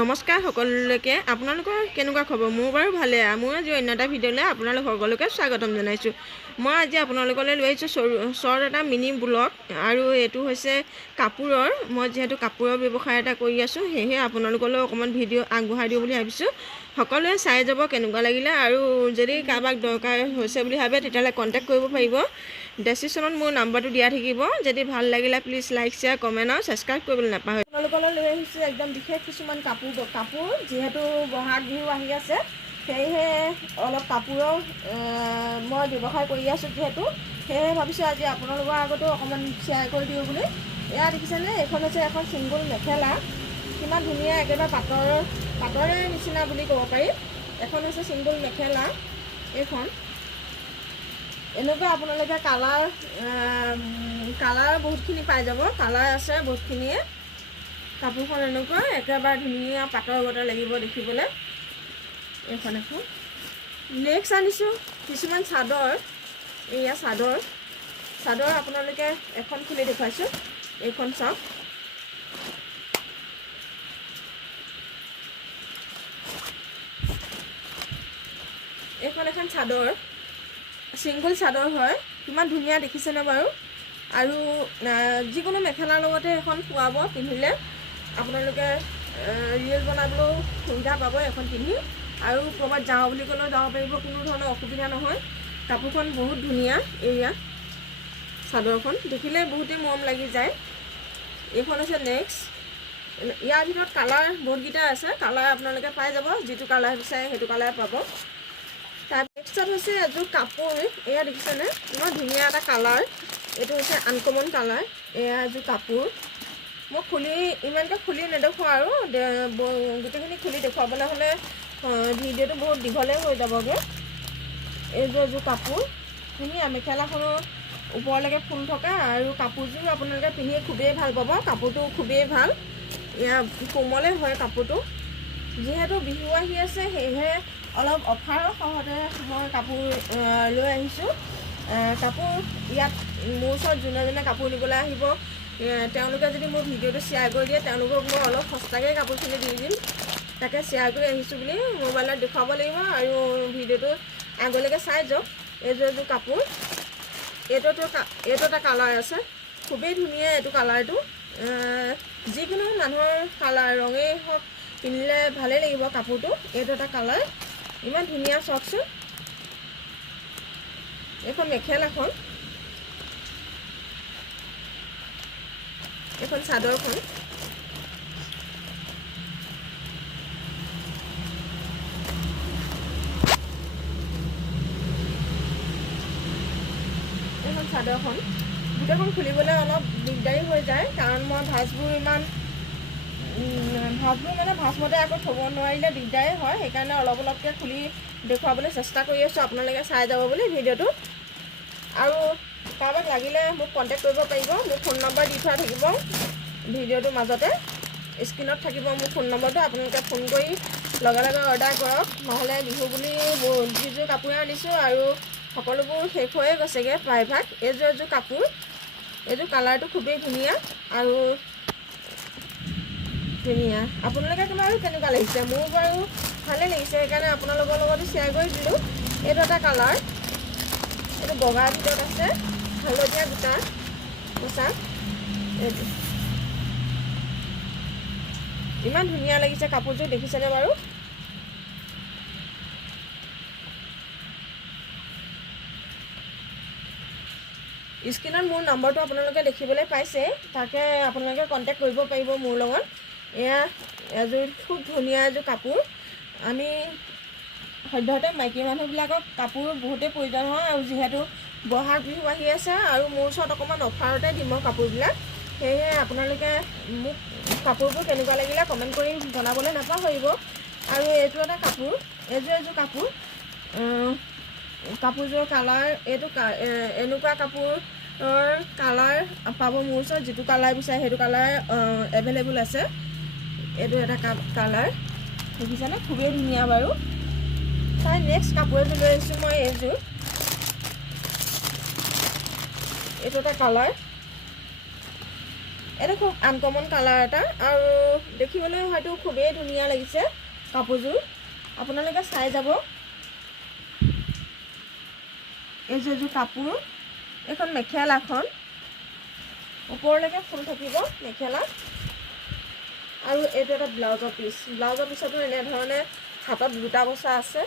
নমস্কাৰ সকলোকে আপোনালোকৰ কেনেকুৱা খবৰ মোৰ বাৰু ভালে মই আজি অন্য এটা ভিডিঅ'লৈ আপোনালোক সকলোকে স্বাগতম জনাইছোঁ মই আজি আপোনালোকলৈ লৈ আহিছোঁ শ্বৰ্ট এটা মিনি ব্লগ আৰু এইটো হৈছে কাপোৰৰ মই যেহেতু কাপোৰৰ ব্যৱসায় এটা কৰি আছোঁ সেয়েহে আপোনালোকলৈ অকণমান ভিডিঅ' আগবঢ়াই দিওঁ বুলি ভাবিছোঁ সকলোৱে চাই যাব কেনেকুৱা লাগিলে আৰু যদি কাৰোবাক দৰকাৰ হৈছে বুলি ভাবে তেতিয়াহ'লে কণ্টেক্ট কৰিব পাৰিব ডেছক্ৰিপশ্যনত মোৰ নাম্বাৰটো দিয়া থাকিব যদি ভাল লাগিলে প্লিজ লাইক শ্বেয়াৰ কমেণ্ট আৰু ছাবস্ক্ৰাইব কৰিবলৈ নাপাহৰিব আপোনালোকলৈ লৈ আহিছোঁ একদম বিশেষ কিছুমান কাপোৰ যিহেতু বহাগ বিহু আহি আছে সেয়েহে অলপ কাপোৰৰ মই ব্যৱসায় কৰি আছোঁ যিহেতু সেয়েহে ভাবিছোঁ আজি আপোনালোকৰ আগতো অকণমান শ্বেয়াৰ কৰি দিওঁ বুলি এয়া দেখিছেনে এইখন হৈছে এখন ছিংগল মেখেলা কিমান ধুনীয়া একেবাৰে পাটৰে নিচিনা বুলি ক'ব পাৰি এখন হৈছে ছিংগল মেখেলা এইখন এনেকুৱা আপোনালোকে কালাৰ বহুতখিনি পাই যাব কালাৰ আছে বহুতখিনিয়ে কাপোৰখন এনেকুৱা একেবাৰে ধুনীয়া পাটৰ গতে লাগিব দেখিবলৈ এইখন এখন নেক্সট আনিছোঁ কিছুমান চাদৰ এয়া চাদৰ আপোনালোকে এখন খুলি দেখুৱাইছোঁ এইখন চাওক এইখন এখন চাদৰ ছিংগল চাদৰ হয় কিমান ধুনীয়া দেখিছেনে বাৰু আৰু যিকোনো মেখেলাৰ লগতে এখন পোৱাব পিন্ধিলে আপোনালোকে ৰিল বনাবলৈও সুবিধা পাব এখন পিন্ধি আৰু ক'ৰবাত যাওঁ বুলি ক'লেও যাব পাৰিব কোনো ধৰণৰ অসুবিধা নহয় কাপোৰখন বহুত ধুনীয়া এয়া চাদৰখন দেখিলে বহুতেই মৰম লাগি যায় এইখন হৈছে নেক্সট ইয়াৰ ভিতৰত কালাৰ বহুতকেইটা আছে কালাৰ আপোনালোকে পাই যাব যিটো কালাৰ বিচাৰে সেইটো কালাৰ পাব তাৰ নেক্সটত হৈছে এযোৰ কাপোৰ এয়া দেখিছেনে ইমান ধুনীয়া এটা কালাৰ এইটো হৈছে আনকমন কালাৰ এয়া এযোৰ কাপোৰ মই ইমানকৈ খুলি নেদেখুৱাওঁ আৰু গোটেইখিনি খুলি দেখুৱাবলৈ হ'লে ভিডিঅ'টো বহুত দীঘলে হৈ যাবগৈ এযোৰ কাপোৰ ধুনীয়া মেখেলাখনৰ ওপৰলৈকে ফুল থকা আৰু কাপোৰযোৰ আপোনালোকে পিন্ধি খুবেই ভাল পাব কাপোৰটো খুবেই ভাল এয়া কোমলে হয় কাপোৰটো যিহেতু বিহু আহি আছে সেয়েহে অলপ অফাৰৰ সহতে মই কাপোৰ লৈ আহিছোঁ কাপোৰ ইয়াত মোৰ ওচৰত যোনে কাপোৰ নিবলৈ আহিব তেওঁলোকে যদি মোৰ ভিডিঅ'টো শ্বেয়াৰ কৰি দিয়ে তেওঁলোকক মই অলপ সস্তাকৈ কাপোৰখিনি দি দিম তাকে শ্বেয়াৰ কৰি আহিছোঁ বুলি মোবাইলত দেখুৱাব লাগিব আৰু ভিডিঅ'টো আগলৈকে চাই যাওক এযোৰ কাপোৰ এইটো এটা কালাৰ আছে খুবেই ধুনীয়া এইটো কালাৰটো যিকোনো মানুহৰ কালাৰ ৰঙেই হওক পিন্ধিলে ভালেই লাগিব কাপোৰটো এইটো এটা কালাৰ ইমান ধুনীয়া চাওকচোন এইখন মেখেলাখন এইখন চাদৰখন এইখন চাদৰখন গোটেইখন খুলিবলৈ অলপ দিগদাৰী হৈ যায় কাৰণ মই ভাঁজবোৰ মানে ভাঁজমতে আকৌ থ'ব নোৱাৰিলে দিগদাৰেই হয় সেইকাৰণে অলপকৈ খুলি দেখুৱাবলৈ চেষ্টা কৰি আছোঁ আপোনালোকে চাই যাব বুলি ভিডিঅ'টো আৰু কাৰোবাক লাগিলে মোক কণ্টেক্ট কৰিব পাৰিব মোৰ ফোন নম্বৰ দি থোৱা থাকিব ভিডিঅ'টোৰ মাজতে স্ক্ৰীণত থাকিব মোৰ ফোন নম্বৰটো আপোনালোকে ফোন কৰি লগে অৰ্ডাৰ কৰক নহ'লে বিহু বুলি যিযোৰ কাপোৰে আনিছোঁ আৰু সকলোবোৰ শেষ হৈয়ে গৈছেগৈ প্ৰায়ভাগ এযোৰ কাপোৰ এইযোৰ কালাৰটো খুবেই ধুনীয়া আৰু ধুনীয়া আপোনালোকে বাৰু কেনেকুৱা লাগিছে মোৰ বাৰু ভালেই লাগিছে সেইকাৰণে আপোনালোকৰ লগতো শ্বেয়াৰ কৰি দিলোঁ এইটো এটা কালাৰ এইটো বগাৰ ভিতৰত আছে হালধীয়া গোটা পোচাক এইটো ইমান ধুনীয়া লাগিছে কাপোৰযোৰ দেখিছেনে বাৰু স্ক্ৰীণত মোৰ নম্বৰটো আপোনালোকে দেখিবলৈ পাইছে তাকে আপোনালোকে কণ্টেক্ট কৰিব পাৰিব মোৰ লগত এয়া এযোৰ খুব ধুনীয়া এযোৰ কাপোৰ আমি সদ্যহতে মাইকী মানুহবিলাকক কাপোৰ বহুতেই প্ৰয়োজন হয় আৰু যিহেতু বহাগ বিহু আহি আছে আৰু মোৰ ওচৰত অকণমান অফাৰতে দিম কাপোৰবিলাক সেয়েহে আপোনালোকে মোক কাপোৰবোৰ কেনেকুৱা লাগিলে কমেণ্ট কৰি জনাবলৈ নাপাহৰিব আৰু এইটো এটা কাপোৰ এযোৰ কাপোৰ কাপোৰযোৰৰ কালাৰ এইটো এনেকুৱা কাপোৰৰ কালাৰ পাব মোৰ ওচৰত যিটো কালাৰ বিচাৰে সেইটো কালাৰ এভেইলেবল আছে এইটো এটা কালাৰ দেখিছেনে খুবেই ধুনীয়া বাৰু তাৰ নেক্সট কাপোৰ এযোৰ লৈ আহিছোঁ মই এইযোৰ এইটো এটা কালাৰ এটা খুব আনকমন কালাৰ এটা আৰু দেখিবলৈ হয়তো খুবেই ধুনীয়া লাগিছে কাপোৰযোৰ। আপোনালোকে চাই যাব। এইযোৰ কাপোৰ, এইখন মেখেলাখন ওপৰলৈকে ফুল থাকিব মেখেলা, আৰু এইটো এটা ব্লাউজৰ পিচ। ব্লাউজৰ পিছতো এনেধৰণে হাতত বুটা বচা আছে।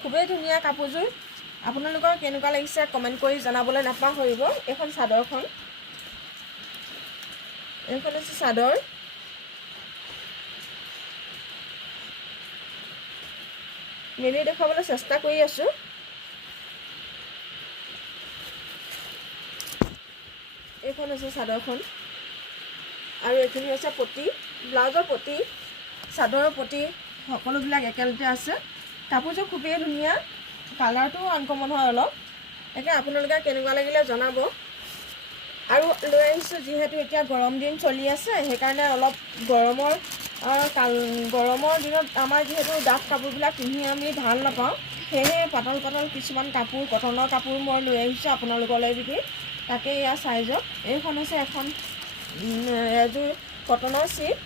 খুবেই ধুনীয়া কাপোৰযোৰ। আপোনালোকৰ কেনেকুৱা লাগিছে কমেণ্ট কৰি জনাবলৈ নাপাহৰিব। এইখন চাদৰখন, এইখন হৈছে চাদৰ। মেলি দেখুৱাবলৈ চেষ্টা কৰি আছোঁ। এইখন হৈছে চাদৰখন, আৰু এইখিনি হৈছে পটি, ব্লাউজৰ পটি, চাদৰৰ পটি, সকলোবিলাক একেলগে আছে। কাপোৰযোৰ খুবেই ধুনীয়া, কালাৰটো আনকমন হয় অলপ। তাকে আপোনালোকে কেনেকুৱা লাগিলে জনাব। আৰু লৈ আহিছোঁ, যিহেতু এতিয়া গৰম দিন চলি আছে, সেইকাৰণে অলপ গৰমৰ দিনত আমাৰ যিহেতু ডাঠ কাপোৰবিলাক পিন্ধি আমি ভাল নাপাওঁ, সেয়েহে পাতল পাতল কিছুমান কাপোৰ, কটনৰ কাপোৰ মই লৈ আহিছোঁ আপোনালোকলৈ বুলি। তাকে এয়া চাই যাওক। এইখন হৈছে এখন এযোৰ কটনৰ চিট।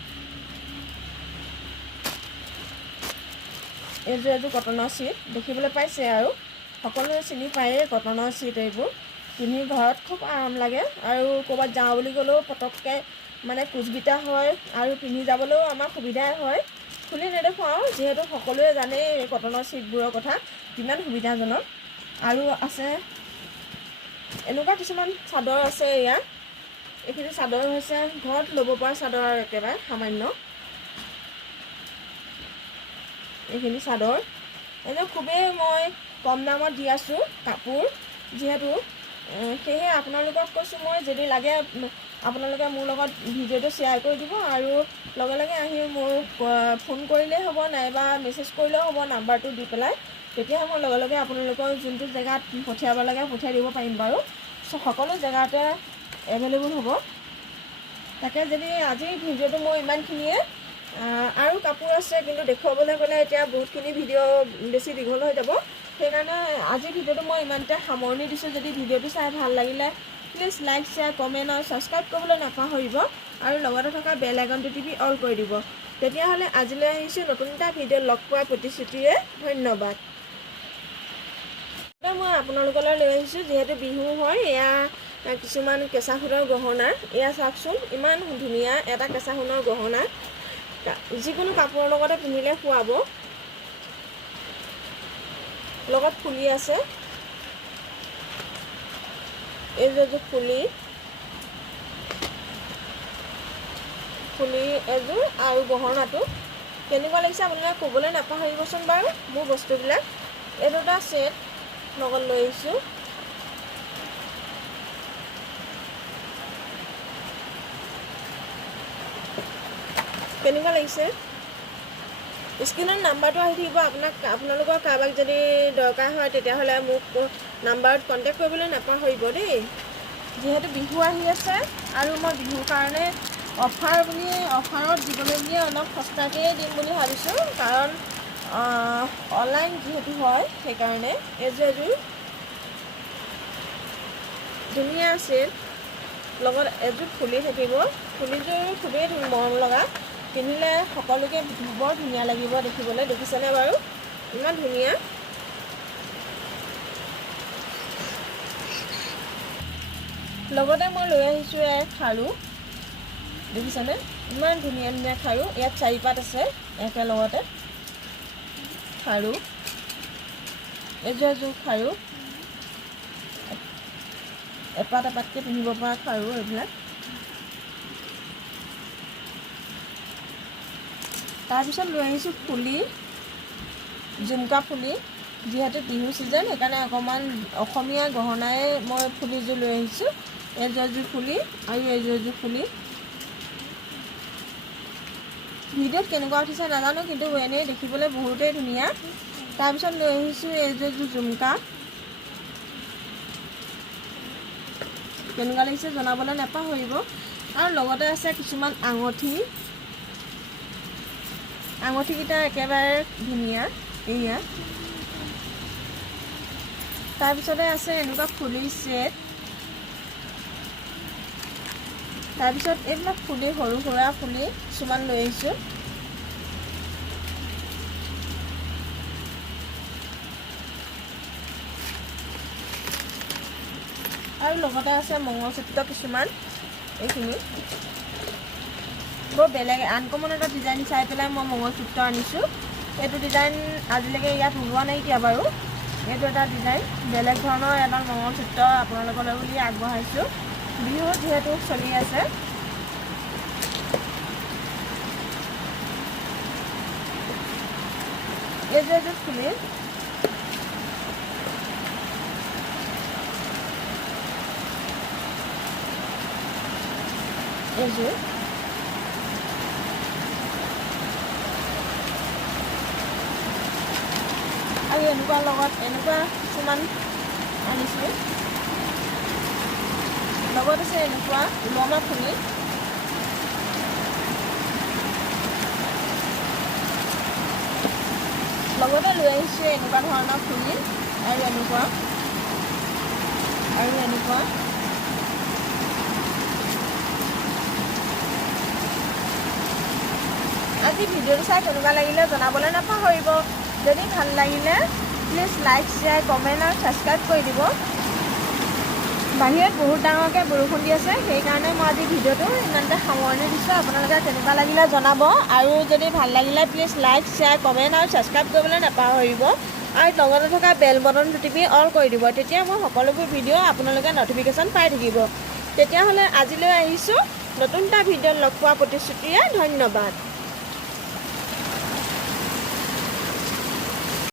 এযোৰ কটনৰ চিট দেখিবলৈ পাইছে, আৰু সকলোৱে চিনি পায়েই কটনৰ চিট। এইবোৰ পিন্ধি ঘৰত খুব আৰাম লাগে, আৰু ক'ৰবাত যাওঁ বুলি ক'লেও পটককৈ মানে কোচবিটা হয়, আৰু পিন্ধি যাবলৈও আমাৰ সুবিধাই হয়। খুলি নেদেখুৱাওঁ, যিহেতু সকলোৱে জানেই এই কটনৰ চিটবোৰৰ কথা কিমান সুবিধাজনক। আৰু আছে এনেকুৱা কিছুমান চাদৰ আছে। এইখিনি চাদৰ হৈছে ঘৰত ল'ব পৰা চাদৰ, আৰু একেবাৰে সামান্য। এইখিনি চাদৰ এনেও খুবেই মই কম দামত দি আছোঁ কাপোৰ, যিহেতু সেয়েহে আপোনালোকক কৈছোঁ মই, যদি লাগে আপোনালোকে মোৰ লগত ভিডিঅ'টো শ্বেয়াৰ কৰি দিব, আৰু লগে লগে আহি মোক ফোন কৰিলেই হ'ব, নাইবা মেছেজ কৰিলেও হ'ব নাম্বাৰটো দি পেলাই। তেতিয়াহে মই লগে লগে আপোনালোকৰ যোনটো জেগাত পঠিয়াব লাগে পঠিয়াই দিব পাৰিম বাৰু। সকলো জেগাতে এভেইলেবল হ'ব। তাকে যদি আজিৰ ভিডিঅ'টো মোৰ ইমানখিনিয়ে। আৰু কাপোৰ আছে, কিন্তু দেখুৱাবলৈ গ'লে এতিয়া বহুতখিনি ভিডিঅ' বেছি দীঘল হৈ যাব। সেইকাৰণে আজিৰ ভিডিঅ'টো মই ইমানতে সামৰণি দিছোঁ। যদি ভিডিঅ'টো চাই ভাল লাগিলে প্লিজ লাইক, শ্বেয়াৰ, কমেণ্ট আৰু ছাবস্ক্ৰাইব কৰিবলৈ নাপাহৰিব, আৰু লগতে থকা বেল আইকনটো টিপি অল কৰি দিব। তেতিয়াহ'লে আজিলৈ আহিছোঁ নতুন এটা ভিডিঅ'ত লগ পোৱাৰ প্ৰতিশ্ৰুতিৰে। ধন্যবাদ। মই আপোনালোকলৈ লৈ আহিছোঁ, যিহেতু বিহু হয়, এয়া কিছুমান কেঁচা সোণৰ গহনা। এয়া চাওকচোন, ইমান ধুনীয়া এটা কেঁচা সোণৰ গহনা। যিকোনো কাপোৰৰ লগতে পিন্ধিলে শুৱাব। লগত ফুলি আছে, এইযোৰ ফুলি এযোৰ, আৰু গহনাটো কেনেকুৱা লাগিছে আপোনালোকে ক'বলৈ নাপাহৰিবচোন বাৰু মোৰ বস্তুবিলাক। এই দুটা ছেট লগত লৈ আহিছোঁ। কেনেকুৱা লাগিছে? স্ক্ৰীনত নাম্বাৰটো আহি থাকিব। আপোনালোকৰ কাৰোবাক যদি দৰকাৰ হয়, তেতিয়াহ'লে মোক নাম্বাৰত কণ্টেক্ট কৰিবলৈ নাপাহৰিব দেই। যিহেতু বিহু আহি আছে, আৰু মই বিহুৰ কাৰণে অফাৰত দিবলৈ বুলিয়ে অলপ সস্তাকৈ দিম বুলি ভাবিছোঁ, কাৰণ অনলাইন যিহেতু হয়, সেইকাৰণে। এযোৰ ধুনীয়া ছেট, লগত এযোৰ ফুলি থাকিব। ফুলিযোৰ খুবেই মৰম লগা, পিন্ধিলে সকলোকে বৰ ধুনীয়া লাগিব দেখিবলৈ। দেখিছেনে বাৰু? ইমান ধুনীয়া। লগতে মই লৈ আহিছোঁ খাৰু। দেখিছেনে? ইমান ধুনীয়া ধুনীয়া খাৰু। ইয়াত 4 পাত আছে একেলগতে খাৰু। এযোৰ খাৰু, এপাত এপাতকৈ পিন্ধিব পৰা খাৰু এইবিলাক। তাৰপিছত লৈ আহিছোঁ ফুলি, ঝুমকা ফুলি। যিহেতু বিহু ছিজন, সেইকাৰণে অকণমান অসমীয়া গহনাই মই ফুলিযোৰ লৈ আহিছোঁ। এযোৰ ফুলি, আৰু এযোৰ ফুলি। ভিডিঅ'ত কেনেকুৱা উঠিছে নাজানো, কিন্তু এনেই দেখিবলৈ বহুতেই ধুনীয়া। তাৰপিছত লৈ আহিছোঁ এইযোৰ ঝুমকা। কেনেকুৱা লাগিছে জনাবলৈ নাপাহৰিব। আৰু লগতে আছে কিছুমান আঙুঠিকেইটা একেবাৰে ধুনীয়া। এয়া তাৰপিছতে আছে এনেকুৱা ফুলিৰ ছেট। তাৰপিছত এইবিলাক ফুলি সৰু সুৰা ফুলি কিছুমান লৈ আহিছোঁ। আৰু লগতে আছে মংগলসূত্ৰ কিছুমান। এইখিনি বৰ বেলেগ আনকমন এটা ডিজাইন চাই পেলাই মই মংগলসূত্ৰ আনিছোঁ। এইটো ডিজাইন আজিলৈকে ইয়াত ওলোৱা নাইকিয়া বাৰু। এইটো এটা ডিজাইন বেলেগ ধৰণৰ এটা মংগলসূত্ৰ আপোনালোকলৈ বুলি আগবঢ়াইছোঁ। বিহু যিহেতু চলি আছে। এইযোৰ ফুলি এইযোৰ আৰু এনেকুৱা লগত এনেকুৱা কিছুমান আনিছোঁ। লগত আছে এনেকুৱা ওলমা ফুলি। লগতে লৈ আহিছোঁ এনেকুৱা ধৰণৰ ফুলি আৰু এনেকুৱা আজি ভিডিঅ'টো চাই কেনেকুৱা লাগিলে জনাবলৈ নাপাহৰিব। যদি ভাল লাগিলে প্লিজ লাইক শ্বেয়াৰ কমেণ্ট আৰু ছাবস্ক্ৰাইব কৰি দিব। বাহিৰত বহুত ডাঙৰকৈ বৰষুণ দি আছে, সেইকাৰণে মই আজি ভিডিঅ'টো ইমানতে সামৰণি দিছোঁ। আপোনালোকে কেনেকুৱা লাগিলে জনাব আৰু যদি ভাল লাগিলে প্লিজ লাইক শ্বেয়াৰ কমেণ্ট আৰু ছাবস্ক্ৰাইব কৰিবলৈ নাপাহৰিব আৰু লগতে থকা বেল বটনটো টিপি অল কৰি দিব। তেতিয়া মই সকলোবোৰ ভিডিঅ' আপোনালোকে ন'টিফিকেশ্যন পাই থাকিব। তেতিয়াহ'লে আজিলৈ আহিছোঁ নতুন এটা ভিডিঅ'ত লগ পোৱা প্ৰতিশ্ৰুতিৰে। ধন্যবাদ।